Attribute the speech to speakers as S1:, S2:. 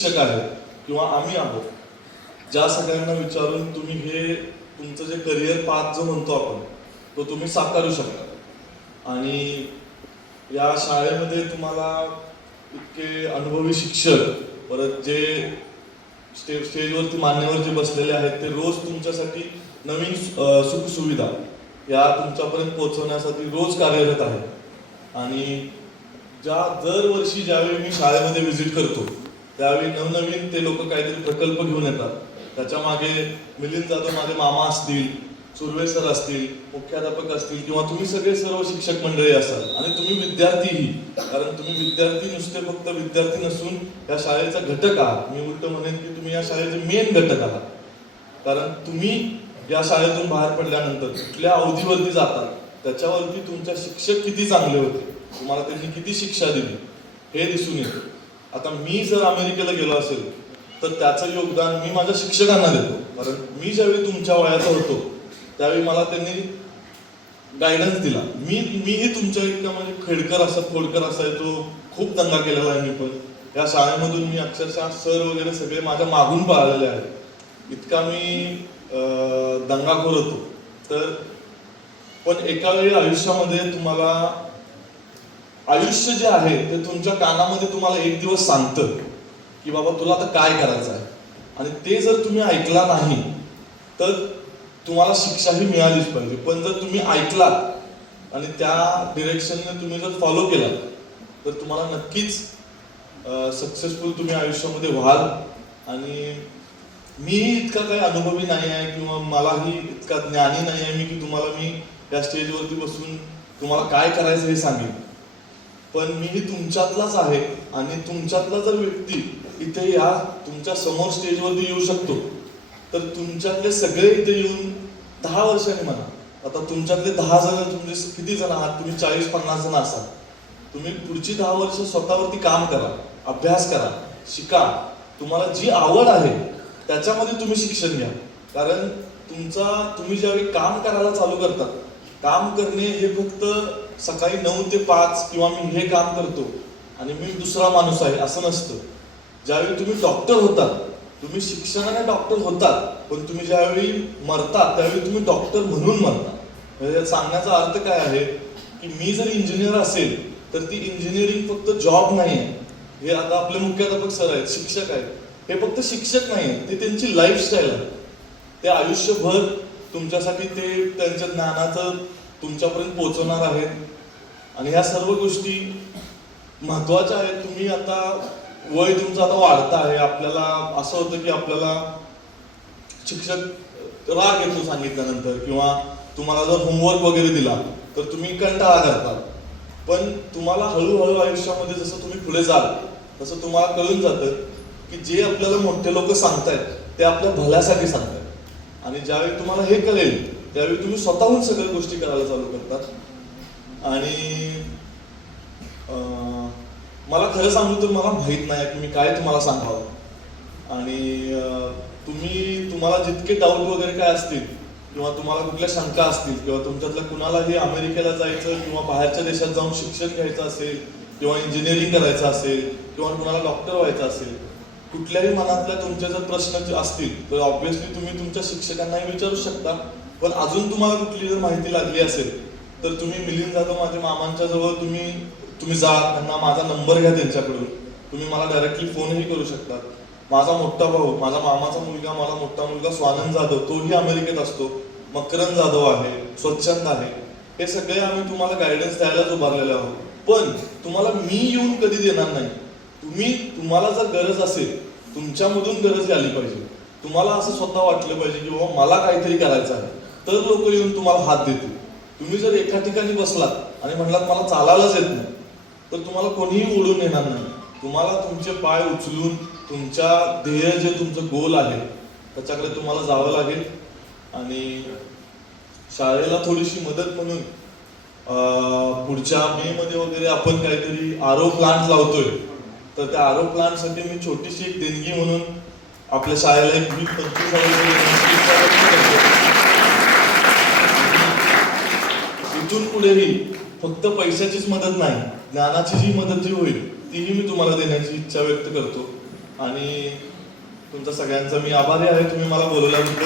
S1: शिक्षक आहेत किंवा आम्ही आहोत ज्या सगळ्यांना विचारून तुम्ही हे तुमचं जे करिअर पाथ जो म्हणतो आपण तो तुम्ही साकारू शकता. आणि या शाळेमध्ये तुम्हाला इतके अनुभवी शिक्षक परत जे स्टेज स्टेजवरती मान्यवर जे बसलेले आहेत ते रोज तुमच्यासाठी नवीन सुखसुविधा या तुमच्यापर्यंत पोहोचवण्यासाठी रोज कार्यरत आहेत. आणि ज्या दरवर्षी ज्यावेळी मी शाळेमध्ये व्हिजिट करतो त्यावेळी नवनवीन ते लोक काहीतरी प्रकल्प घेऊन येतात. त्याच्यामागे मिलिंद जाधव माझे मामा असतील सुर्वे सर असतील मुख्याध्यापक असतील किंवा तुम्ही सगळे सर्व शिक्षक मंडळी असाल आणि तुम्ही विद्यार्थीही कारण तुम्ही विद्यार्थी नुसते फक्त विद्यार्थी नसून या शाळेचा घटक आहात. मी उलट म्हणेन की तुम्ही या शाळेचे मेन घटक आहात. कारण तुम्ही या शाळेतून बाहेर पडल्यानंतर कुठल्या अवधीवरती जातात त्याच्यावरती तुमच्या शिक्षक किती चांगले होते तुम्हाला त्यांनी किती शिक्षा दिली हे दिसून येतं. आता मी जर अमेरिकेला गेलो असेल तर त्याचं योगदान मी माझ्या शिक्षकांना देतो. कारण मी ज्यावेळी तुमच्या वयाचा होतो त्यावेळी मला त्यांनी गायडन्स दिला. मी मीही तुमच्या इतका म्हणजे खेडकर असा खोडकर असायचो खूप दंगा केलेला आहे मी पण. या शाळेमधून मी अक्षरशः सर वगैरे सगळे माझ्या मागून पाळलेले आहेत. इतका मी दंगाखोर होतो. तर पण एका वेळी आयुष्यामध्ये तुम्हाला आयुष्य जे आहे ते तुमच्या कानामध्ये तुम्हाला एक दिवस सांगतं की बाबा तुला आता काय करायचं आहे. आणि ते जर तुम्ही ऐकला नाही तर तुम्हाला शिक्षाही मिळालीच पाहिजे. पण जर तुम्ही ऐकलात आणि त्या डिरेक्शनने तुम्ही जर फॉलो केला तर तुम्हाला नक्कीच सक्सेसफुल तुम्ही आयुष्यामध्ये व्हाल. आणि मीही इतका काही अनुभवी नाही आहे किंवा मलाही इतका ज्ञानी नाही आहे मी की तुम्हाला मी या स्टेजवरती बसून तुम्हाला काय करायचं हे सांगेन. पण मीही तुमच्यातलाच आहे आणि तुमच्यातला जर व्यक्ती इथे या तुमच्यासमोर स्टेजवरती येऊ शकतो तर तुमच्यातले सगळे इथे येऊन दहा वर्षांनी म्हणा आता तुमच्यातले दहा जण तुमचे किती जण आहात? तुम्ही चाळीस पन्नास जण असाल. तुम्ही पुढची दहा वर्ष स्वतःवरती काम करा अभ्यास करा शिका. तुम्हाला जी आवड आहे त्याच्यामध्ये तुम्ही शिक्षण घ्या. कारण तुमचा तुम्ही ज्यावेळी काम करायला चालू करता काम करणे हे फक्त सकाळी नऊ ते पाच किंवा मी हे काम करतो आणि मी दुसरा माणूस आहे असं नसतं. ज्यावेळी तुम्ही डॉक्टर होतात तुम्ही शिक्षणाने डॉक्टर होतात पण तुम्ही ज्यावेळी मरता त्यावेळी तुम्ही डॉक्टर म्हणून मरता. म्हणजे सांगण्याचा अर्थ काय आहे की मी जर इंजिनियर असेल तर ती इंजिनिअरिंग फक्त जॉब नाही आहे. हे आता आपले मुख्याध्यापक सर आहेत शिक्षक आहेत. हे फक्त शिक्षक नाही आहेत ते त्यांची लाईफस्टाईल आहे. ते आयुष्यभर तुमच्यासाठी ते त्यांच्या ज्ञानाचं तुमच्यापर्यंत पोहोचवणार आहेत. आणि ह्या सर्व गोष्टी महत्त्वाच्या आहेत. तुम्ही आता वय तुमचं आता वाढत आहे. आपल्याला असं होतं की आपल्याला शिक्षक राग येतो सांगितल्यानंतर किंवा तुम्हाला जर होमवर्क वगैरे दिला तर तुम्ही कंटाळा करता. पण तुम्हाला हळूहळू आयुष्यामध्ये जसं तुम्ही पुढे जाल तसं तुम्हाला कळून जातं की जे आपल्याला मोठे लोक सांगतायत ते आपल्या भल्यासाठी सांगतात आणि ज्यावेळी तुम्हाला हे कळेल त्यावेळी तुम्ही स्वतःहून सगळ्या गोष्टी करायला चालू करतात. आणि मला खरं सांगू तर मला माहीत नाही की मी काय तुम्हाला सांगावं. आणि तुम्ही तुम्हाला जितके डाऊट वगैरे काय असतील किंवा तुम्हाला कुठल्या शंका असतील किंवा तुमच्यातल्या कुणालाही अमेरिकेला जायचं किंवा बाहेरच्या देशात जाऊन शिक्षण घ्यायचं असेल किंवा इंजिनिअरिंग करायचं असेल किंवा कुणाला डॉक्टर व्हायचं असेल कुठल्याही मनातल्या तुमचे जर प्रश्न जे असतील तर ऑब्व्हियसली तुम्ही तुमच्या शिक्षकांनाही विचारू शकता. पण अजून तुम्हाला कुठली जर माहिती लागली असेल तर तुम्ही मिलिंद जाधव माझ्या मामांच्या जवळ तुम्ही तुम्ही जा त्यांना माझा नंबर घ्या त्यांच्याकडून. तुम्ही मला डायरेक्टली फोनही करू शकता. माझा मोठा भाऊ माझा मामाचा मुलगा मला मोठा मुलगा स्वानंद जाधव तोही अमेरिकेत असतो. मकरंद जाधव आहे स्वच्छंद आहे. हे सगळे आम्ही तुम्हाला गायडन्स द्यायलाच उभारलेले आहोत. पण तुम्हाला मी येऊन कधी देणार नाही? तुम्ही तुम्हाला जर गरज असेल तुमच्यामधून गरज आली पाहिजे. तुम्हाला असं स्वतः वाटलं पाहिजे की बाबा मला काहीतरी करायचं आहे. तर लोक येऊन तुम्हाला हात देतील. तुम्ही जर एका ठिकाणी बसलात आणि म्हणलात मला चालायलाच येत नाही तर तुम्हाला कोणीही ओढून येणार नाही. तुम्हाला तुमचे पाय उचलून तुमच्या ध्येय जे तुमचं गोल आहे त्याच्याकडे तुम्हाला जावं लागेल. आणि शाळेला थोडीशी मदत म्हणून पुढच्या मे मध्ये वगैरे आपण काहीतरी आरो प्लांट लावतोय. तर त्या आरो प्लांसाठी मी छोटीशी एक देणगी म्हणून आपल्या शाळेला एक मी पंचवीस इथून पुढेही फक्त पैशाचीच मदत नाही ज्ञानाची जी मदत जी होईल तीही मी तुम्हाला देण्याची इच्छा व्यक्त करतो. आणि तुमचा सगळ्यांचा मी आभारी आहे तुम्ही मला बोलवल्याबद्दल.